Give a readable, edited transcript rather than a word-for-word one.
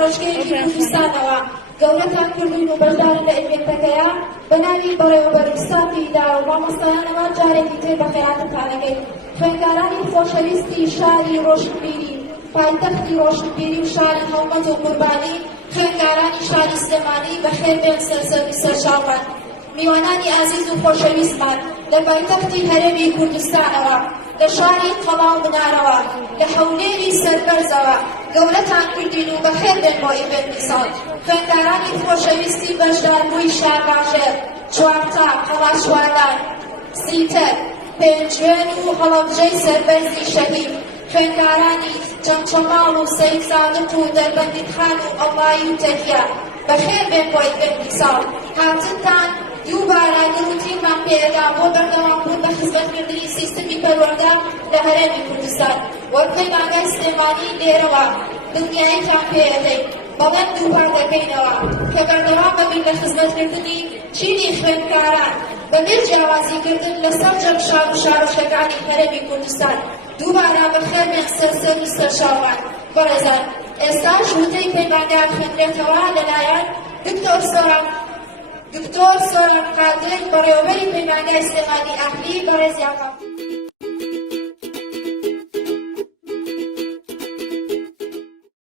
ڕۆژگەیەکی کوردستانەوە گەورەتان کردوون و بەشدارن لە ئیڤێنتەکەیە بە ناوی بەڕێوەبەر ساپیدا و مامۆستایانەوە جارێکی تر بەخێراتتانەکەین. خوێندکارانی خۆشەویستی شاری ڕۆشنبیری پایتەختی ڕۆشنبیری و شاری هەڵمەت و قوربانی، خوێندکارانی شاری سلێمانی بەخێربێن سەرسەوی سەرچاومان، میوانانی ئازیز و خۆشەویستمان لە پایتەختی هەرێمی کوردستانەوە، لە شاری قەڵاو منارەوە، لە حەولێری سەربەرزەوە گەورەتان کردین و بەخێربێن بۆ ئیڤێنتی ساڵ. خوێندکارانی خۆشەویستی بەشداربووی شارباژێر، چوارتا، هەڵاشواران، سیتەر، پێنجوێن و هەڵەبجەی سەربەرزی شەهید، خوێندکارانی جەمچەماڵ و سەید سادق و دەربەندیخان و ئەڵڵای و تەکیە بەخێربێن بۆ ئیڤێنتی ساڵ. هاتنتان دووبارە گرنگترینمان پێدا بۆ بەردەوامبوون بە خزمەتکردنی سیستەمی پەروەردە لە هەرێمی کوردستان. وەرگەی مانگای سلێمانی لێرەوە دڵنیاییتان پێدەین، بەڵێن دووبار دەکەینەوە کە بەردەوام ببین لە خزمەتکردنی چینی خوێندکاران بەبێ جیاوازیکردن لەسەر جەمشار و شارۆچکەکانی هەرێمی کوردستان. دووبارە بەخێربێن سەرسەوی سەرچاومان. بەڕێزان، ئێستاش وتەی پەیمانیان خوێندرێتەوە لەلایەن دکتۆر سۆران قادر بەڕێوەبەری پەیمانگای سلێمانی ئاهلی بەڕێزیان